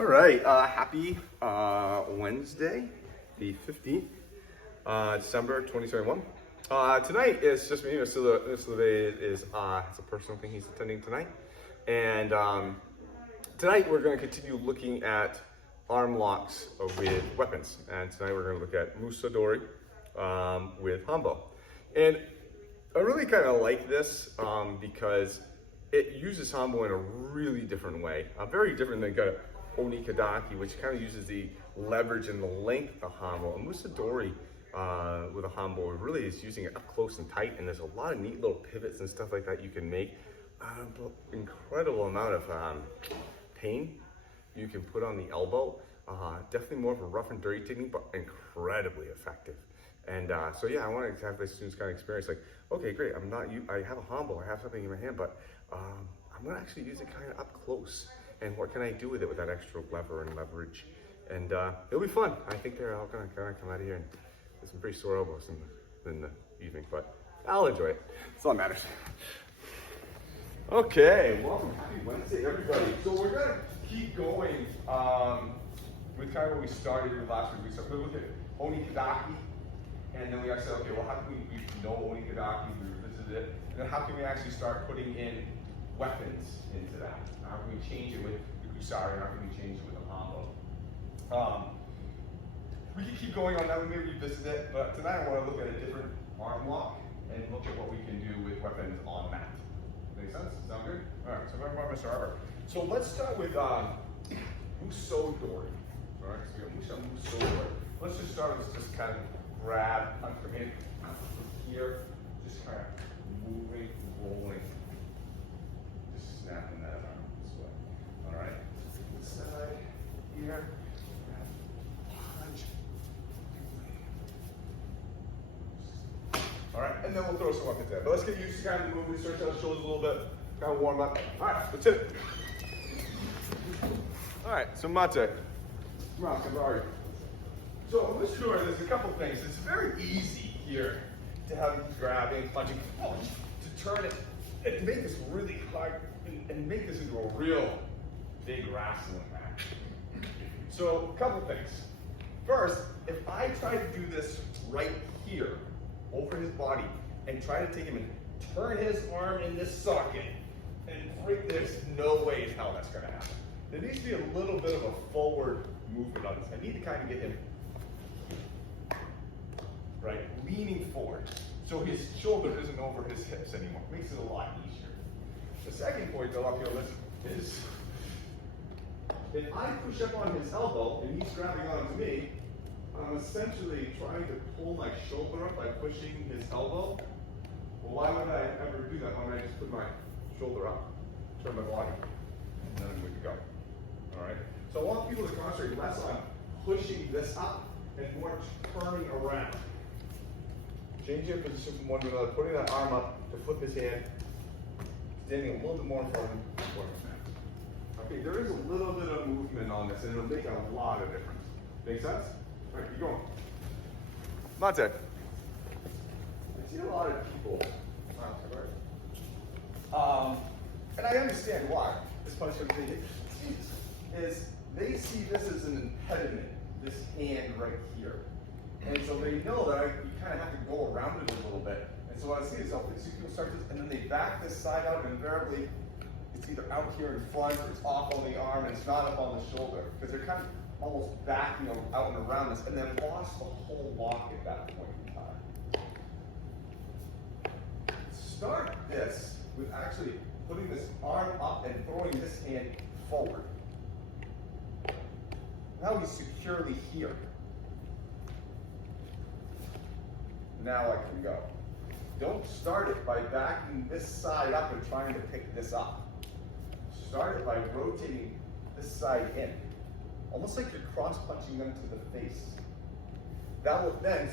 All right, happy Wednesday, the 15th, December 2021. Tonight is just me. Mr. Levay is it's a personal thing he's attending tonight. And tonight we're going to continue looking at arm locks with weapons. And tonight we're going to look at Muso Dori with Hanbo. And I really kind of like this because it uses Hanbo in a really different way. Very different than Onikadaki, which kind of uses the leverage and the length of Hanbo. And Muso Dori with a Hanbo really is using it up close and tight, and there's a lot of neat little pivots and stuff like that you can make. Incredible amount of pain you can put on the elbow. Definitely more of a rough and dirty technique, but incredibly effective. And so yeah, I wanted to have the students kind of experience like, okay, great, I have a Hanbo, I have something in my hand, but I'm gonna actually use it kind of up close. And what can I do with it with that extra lever and leverage? And it'll be fun. I think they're all gonna come out of here and get some pretty sore elbows in the evening, but I'll enjoy it. That's all that matters. Okay, welcome, happy Wednesday, everybody. So we're gonna keep going with kind of what we started with last week. So we looked at Onikadaki, and then we said, okay, well, how can we know Onikadaki, we revisited it, and then how can we actually start putting in weapons into that? How can we change it with the Kusari? How can we change it with the Hanbo? We can keep going on that, we may revisit it, but tonight I want to look at a different arm lock and look at what we can do with weapons on mat. Make sense? Sound good? All right, so everyone, Mr. Arbor. So let's start with Muso Dori. All right, so we got Muso Dori. Let's just start with just kind of grab from here, just kind of moving, rolling, just snapping that arm this way. All right, this side here, punch. All right, and then we'll throw some weapons there. But let's get used to kind of moving, stretch out the shoulders a little bit, kind of warm up. All right, let's hit it. All right, so mate. Sorry. So I'm just sure there's a couple things. It's very easy here to have you grabbing, punching, to turn it and make this really hard and make this into a real big wrestling match. So a couple things. First, if I try to do this right here over his body and try to take him and turn his arm in this socket and break this, no way in hell that's going to happen. There needs to be a little bit of a forward movement on this. I need to kind of get him right, leaning forward. So his shoulder isn't over his hips anymore. It makes it a lot easier. The second point though up here is if I push up on his elbow and he's grabbing onto me, I'm essentially trying to pull my shoulder up by pushing his elbow. Well, why would I ever do that? Why don't I just put my shoulder up, turn my body, and then I'm good to go. All right? So I want people to concentrate less on pushing this up and more turning around. Changing position from one to another, putting that arm up to flip his hand, standing a little bit more in front of him. Okay, there is a little bit of movement on this, and it'll make a lot of difference. Make sense? All right, keep going. Mate. I see a lot of people, and I understand why this punishment is they see this as an impediment, this hand right here. And so they know that you kind of have to go around it a little bit. And so what I see is people start this, and then they back this side out, and invariably it's either out here in front, or it's off on the arm, and it's not up on the shoulder. Because they're kind of almost backing out and around this, and then lost the whole lock at that point in time. Start this with actually putting this arm up and throwing this hand forward. Now he's securely here. Now I can go. Don't start it by backing this side up and trying to pick this up. Start it by rotating this side in. Almost like you're cross-punching them to the face. That will then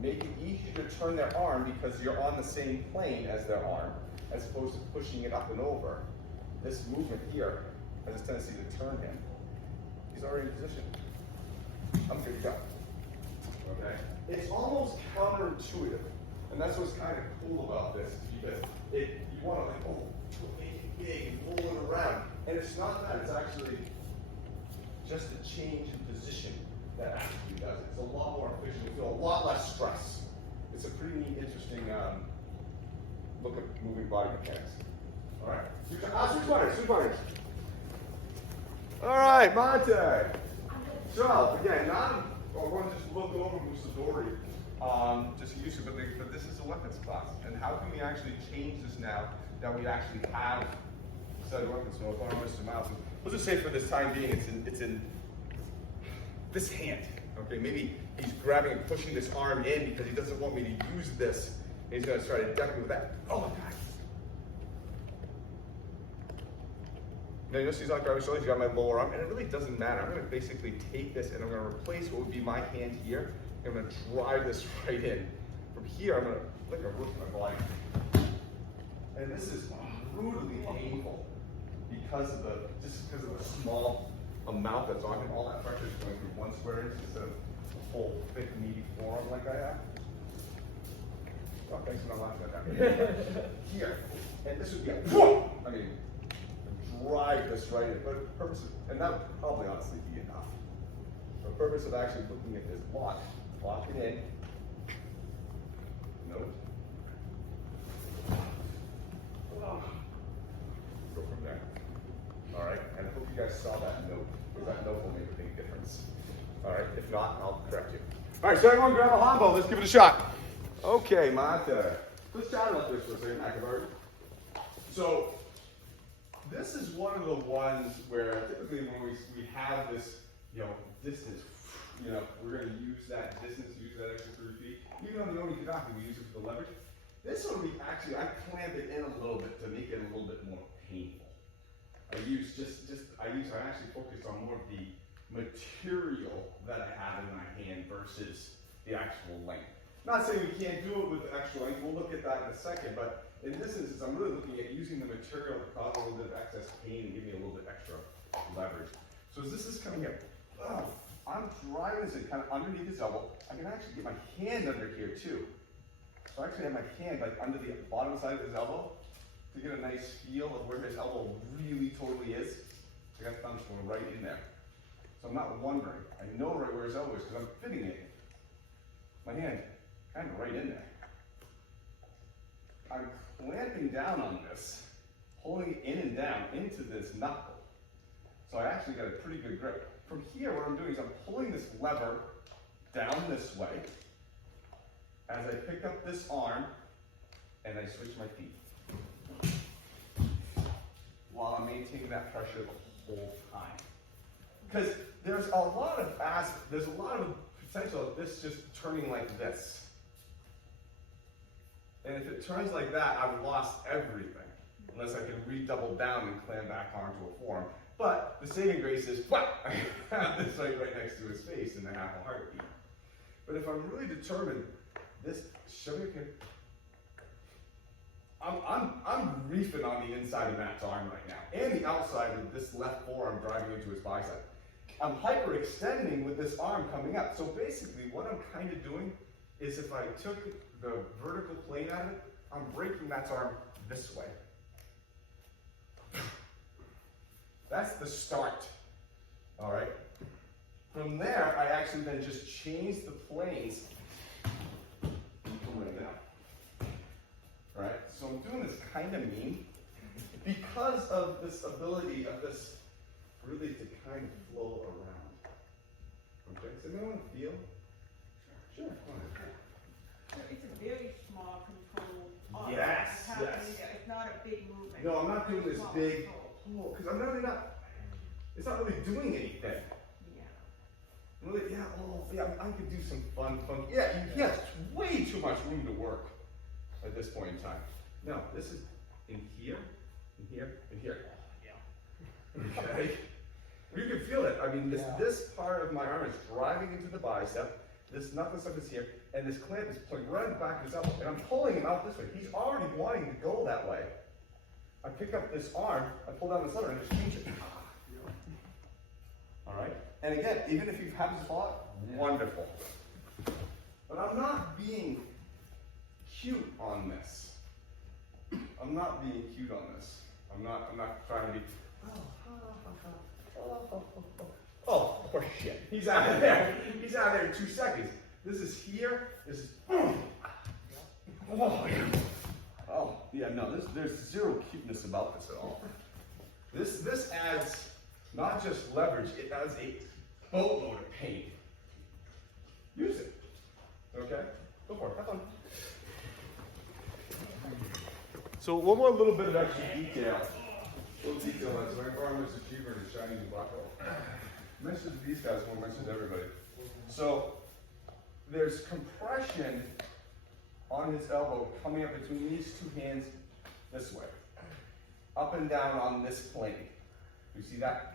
make it easier to turn their arm because you're on the same plane as their arm, as opposed to pushing it up and over. This movement here has a tendency to turn him. He's already in position. I'm good to go. Okay? It's almost counterintuitive, and that's what's kind of cool about this, because you want to make it big and roll it around, and it's not that. It's actually just the change in position that actually does it. It's a lot more efficient. You feel a lot less stress. It's a pretty neat, interesting look at moving body mechanics. All right. Switch runners. All right, Monte. So again, now I want to just look over Muso Dori, just use it, but this is a weapons class, and how can we actually change this now that we actually have set weapons? So if I want to mouse, we'll just say for this time being, it's in this hand. Okay, maybe he's grabbing and pushing this arm in because he doesn't want me to use this. And he's going to try to duck me with that. Oh my God. Now you notice he's not grabbing shoulders, he's got my lower arm, and it really doesn't matter. I'm going to basically take this and I'm going to replace what would be my hand here. I'm going to drive this right in. From here, I'm going to lick a roof of my body. And this is brutally painful because of the small amount that's on him. All that pressure is going through one square inch instead of a full, thick, meaty forearm like I have. Oh, thanks for not laughing at that. Here. And this would be a whoa! I mean, drive this right in. But the purpose of, and that would probably honestly be enough. The purpose of actually looking at this lock it in. Note. Go from there. All right, and I hope you guys saw that note, because that note will make a big difference. All right, if not, I'll correct you. All right, so everyone grab a Hanbo, let's give it a shot. Okay, Mata. Let's chat about this for a second, Akabari. So, this is one of the ones where typically when we have this, distance, we're going to use that distance, use that extra 3 feet. Even on the Oni Kadaki, we use it for the leverage. This one, I clamp it in a little bit to make it a little bit more painful. I actually focus on more of the material that I have in my hand versus the actual length. Not saying we can't do it with the actual length, we'll look at that in a second, but in this instance, I'm really looking at using the material to cause a little bit of excess pain and give me a little bit extra leverage. So as this is coming here, I'm driving this in kind of underneath his elbow. I can actually get my hand under here too. So I actually have my hand like under the bottom side of his elbow to get a nice feel of where his elbow really totally is. I got thumbs going right in there. So I'm not wondering. I know right where his elbow is because I'm fitting it. My hand kind of right in there. I'm clamping down on this, holding it in and down into this knuckle. So I actually got a pretty good grip. From here, what I'm doing is I'm pulling this lever down this way as I pick up this arm and I switch my feet while I'm maintaining that pressure the whole time. Because there's a lot of potential of this just turning like this. And if it turns like that, I've lost everything, unless I can redouble down and clam back onto a forearm. But the saving grace is, I have this right next to his face in a half a heartbeat. But if I'm really determined, show me here. I'm reefing on the inside of Matt's arm right now, and the outside of this left forearm driving into his bicep. I'm hyperextending with this arm coming up. So basically, what I'm kind of doing is if I took the vertical plane out of it, I'm breaking Matt's arm this way. That's the start, all right? From there, I actually then just change the planes and come right down. All right, so I'm doing this kind of mean because of this ability of this really to kind of flow around. Okay, so anyone feel? Sure, go ahead. So it's a very small controlled arm. Yes, yes. It's not a big movement. No, I'm not doing this Small big control. because I'm really not. It's not really doing anything. Yeah. Really, I could do some fun. Yeah, yes, way too much room to work at this point in time. No, this is in here, in here, in here. Yeah. Okay. You can feel it. I mean, this part of my arm is driving into the bicep. This knuckle stuff is here, and this clamp is pulling right in the back of his elbow, and I'm pulling him out this way. He's already wanting to go that way. I pick up this arm, I pull down this lever, and just change it. All right? And again, even if you've had this thought, wonderful. But I'm not being cute on this. I'm not being cute on this. I'm not trying to be, Oh, for shit. He's out of there. He's out of there in 2 seconds. This is here. This is. Oh, yeah. Oh, yeah, no, there's zero cuteness about this at all. This adds not just leverage, it adds a boatload of pain. Use it. Okay? Go for it. Have fun. So one more little bit of extra detail. Little detail that's my farmer's achiever and shiny new black hole. I mentioned these guys, I mentioned everybody. So there's compression on his elbow coming up between these two hands this way. Up and down on this plane. You see that?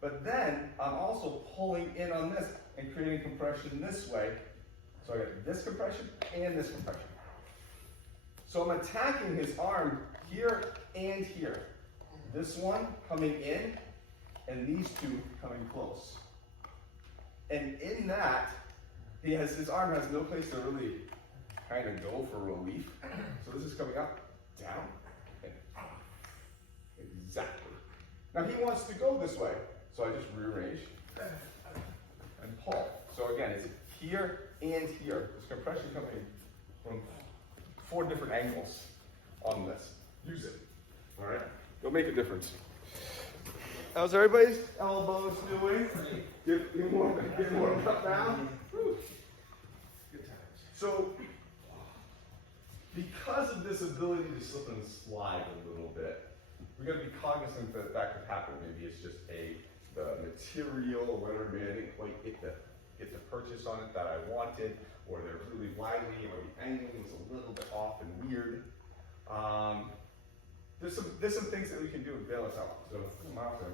But then I'm also pulling in on this and creating compression this way. So I got this compression and this compression. So I'm attacking his arm here and here. This one coming in and these two coming close. And in that, his arm has no place to really kind of go for relief. So this is coming up, down, and up. Exactly. Now he wants to go this way. So I just rearrange and pull. So again, it's here and here. There's compression coming from 4 different angles on this. Use it. All right? It'll make a difference. How's everybody's elbows doing? Get warmed up now? Whew. Good times. So, because of this ability to slip and slide a little bit, we got to be cognizant that that could happen. Maybe it's just the material or whatever. Maybe I didn't quite get the purchase on it that I wanted, or they're really widely, or the angling was a little bit off and weird. There's some things that we can do to bail us out. So come out there.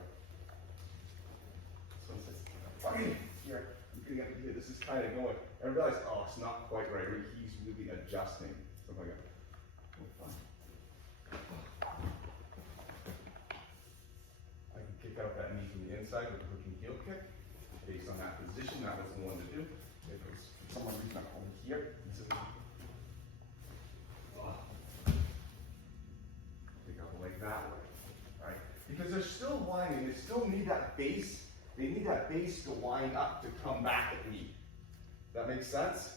So it's fine here. You can get here. This is kind of going. And I realize, oh, it's not quite right. He's really adjusting. Something like that. I can kick out that knee from the inside with a hooking heel kick. Based on that position, that was the one to do. If it's for some reason I'm over here, pick up like that way, right? Because they're still winding, they still need that base. They need that base to wind up to come back at me. That makes sense?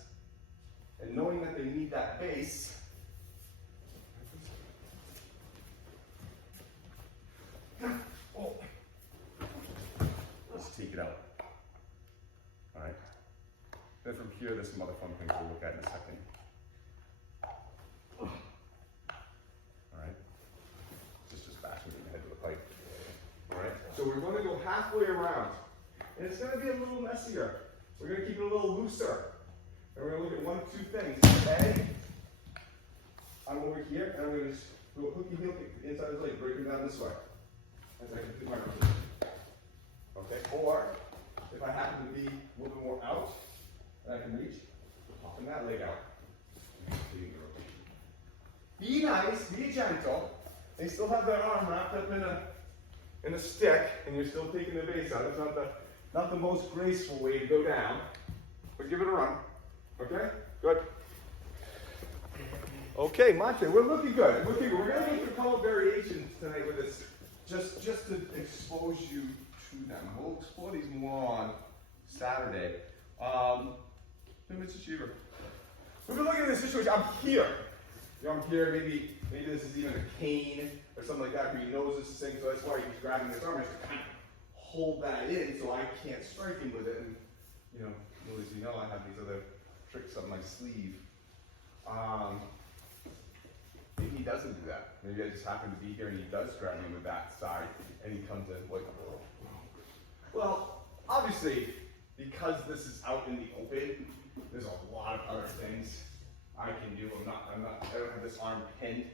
And knowing that they need that base, oh, let's take it out. All right. Then from here, there's some other fun things we'll look at in a second. All right. Just bashing the head of the pipe. All right. So we're going to go halfway around, and it's going to be a little messier. We're going to keep it a little looser, and we're going to look at 1 of 2 things. A, I'm over here, and I'm going to just do a hooky heel kick to the inside of his leg, break him down this way, as I can do my rotation. Okay. Or if I happen to be a little bit more out, and I can reach, popping that leg out. Be nice, be gentle. They still have their arm wrapped up in a stick, and you're still taking the base out. It's not the most graceful way to go down, but give it a run. Okay? Good. Okay, Monte, we're looking good. We're going to go through a couple variations tonight with this, just to expose you to them. We'll explore these more on Saturday. Mr. Cheever. We've been looking at this situation. I'm here. You know, I'm here. Maybe this is even a cane or something like that where he knows this thing, so that's why he's grabbing his arm just to kind of hold that in so I can't strike him with it. And, you know, as you know, I have these other tricks up my sleeve. Maybe he doesn't do that. Maybe I just happen to be here and he does grab me with that side and he comes in like, well, obviously, because this is out in the open, there's a lot of other things I can do. I don't have this arm pinned.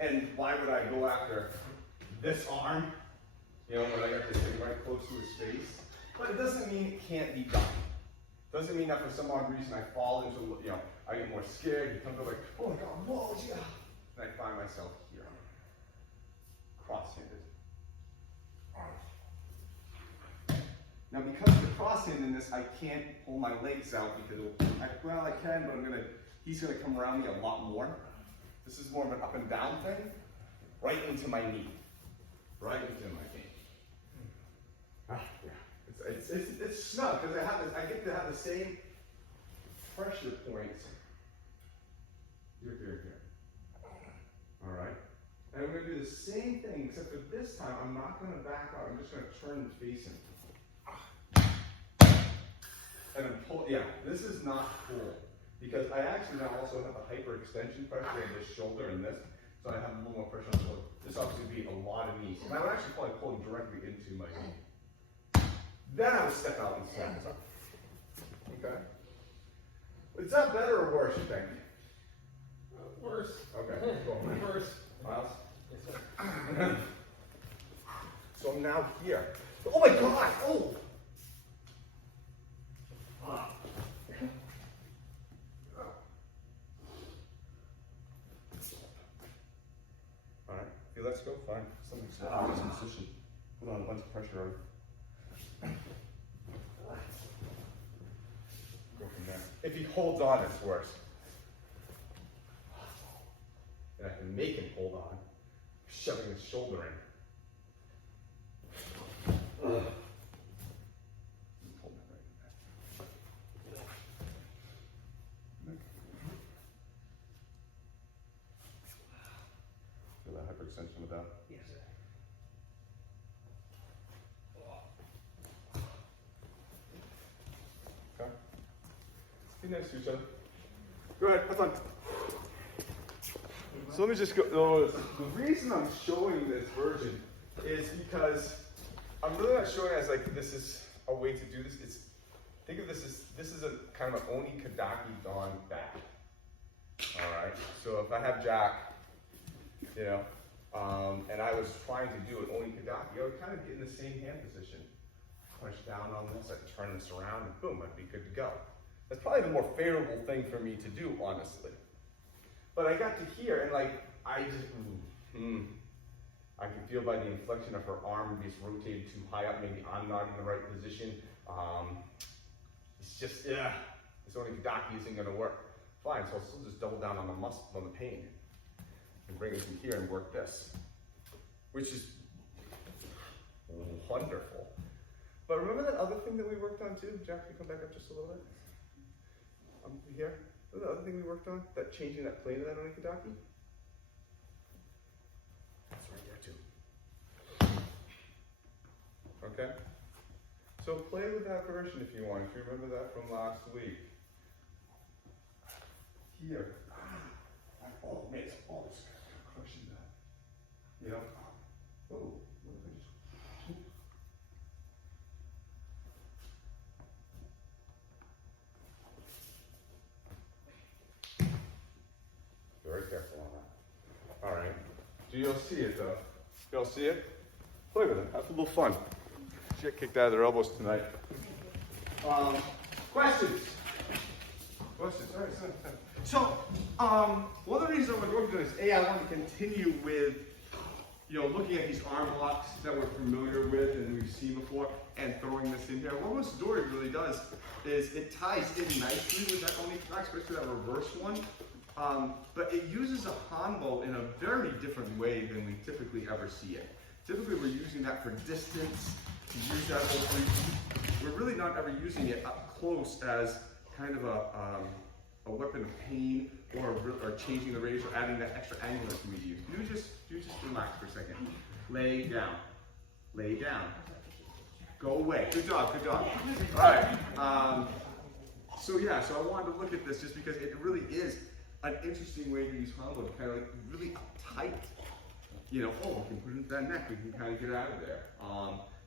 And why would I go after this arm? You know, when I got this thing right close to his face. But it doesn't mean it can't be done. It doesn't mean that for some odd reason I fall into, you know, I get more scared. He comes over like, oh my God, whoa, yeah. And I find myself here, cross-handed. Now, because of the cross-handedness, I can't pull my legs out because, I can, but he's gonna come around me a lot more. This is more of an up and down thing, right into my knee, right into my knee. Yeah. It's snug because I get to have the same pressure points here. All right. And I'm going to do the same thing, except for this time, I'm not going to back out. I'm just going to turn and face him. And I'm pull. Yeah, this is not cool because I actually now also have a hyperextension pressure in this shoulder and this, so I have a little more pressure on the shoulder. This obviously would be a lot of knees, and I would actually probably pull directly into my knee. Then I would step out and snap this up. Okay. Is that better or worse, you think? Worse. Okay, cool. Worse. Miles? Yes, sir. So I'm now here. Oh my God! Oh! Alright, if he lets go, fine. Something's some position. Put on a bunch of pressure on him. Go from there. If he holds on, it's worse. And I can make him hold on, shoving his shoulder in. Hold that right there. Feel that hyperextension with that? Yes, sir. Okay. Be nice to each other. Go ahead, have fun. So let me just go. The reason I'm showing this version is because I'm really not showing it as like this is a way to do this. Think of this is a kind of an Oni Kadaki gone back. All right. So if I have Jack, and I was trying to do an Oni Kadaki, I would kind of get in the same hand position. Punch down on this, I'd turn this around, and boom, I'd be good to go. That's probably the more favorable thing for me to do, honestly. But I got to here, and like, I just, I can feel by the inflection of her arm, maybe it's rotated too high up, maybe I'm not in the right position. It's just, this Oni Kadaki isn't gonna work. Fine, so I'll still just double down on the muscle, on the pain, and bring it from here and work this, which is wonderful. But remember that other thing that we worked on too? Jack, can you come back up just a little bit? Here. Remember the other thing we worked on? That changing that plane of that Oni Kadaki? That's right there too. Okay? So play with that version if you want, if you remember that from last week. Here. Oh man, it's always crushing that. Oh, what if I just... Very careful on that. All right. Do y'all see it though? Y'all see it? Play with it. Have a little fun. Get kicked out of their elbows tonight. Questions? Questions? All right. So, one of the reasons I want to go over this, I want to continue with, looking at these arm locks that we're familiar with and we've seen before, and throwing this in here. What Muso Dori really does is it ties in nicely with that Oni Kadaki, especially that reverse one. But it uses a Hanbo in a very different way than we typically ever see it. Typically we're using that for distance, to use that we're really not ever using it up close as kind of a weapon of pain or changing the radius or adding that extra angle that we use. You just relax for a second. Lay down. Lay down. Go away. Good job, good job. All right. So I wanted to look at this just because it really is an interesting way to use Hanbo, kind of like really tight. We can put it into that neck, we can kind of get out of there.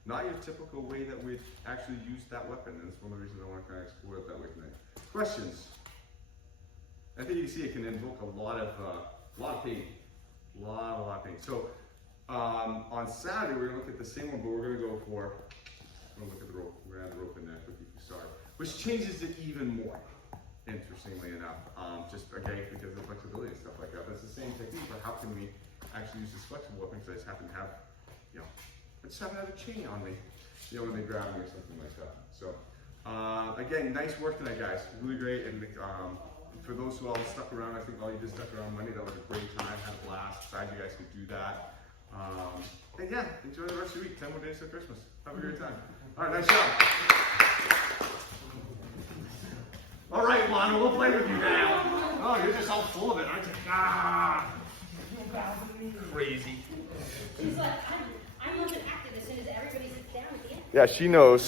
Not your typical way that we'd actually use that weapon, and that's one of the reasons I want to kind of explore it that way tonight. Questions? I think you see it can invoke a lot of pain. A lot of pain. So on Saturday, we're going to look at the same one, but we're going to go for, we're going to look at the rope. We're going to add the rope in there for people to start, which changes it even more. Interestingly enough, just again because of the flexibility and stuff like that. That's the same technique, but how can we actually use this flexible weapon? Because I just happen to have, I just happen to have a chain on me, when they grab me or something like that. So again, nice work tonight, guys. Really great. And for those who all stuck around, I think all you did stuck around Monday. That was a great time. Had a blast. Glad you guys could do that. And yeah, enjoy the rest of your week. 10 more days till Christmas. Have a great time. All right, nice job. All right, Lana, we'll play with you now. Oh, you're just all full of it, aren't you? Ah, crazy. She's like, I'm looking active as soon as everybody sits down at the end. Yeah, she knows.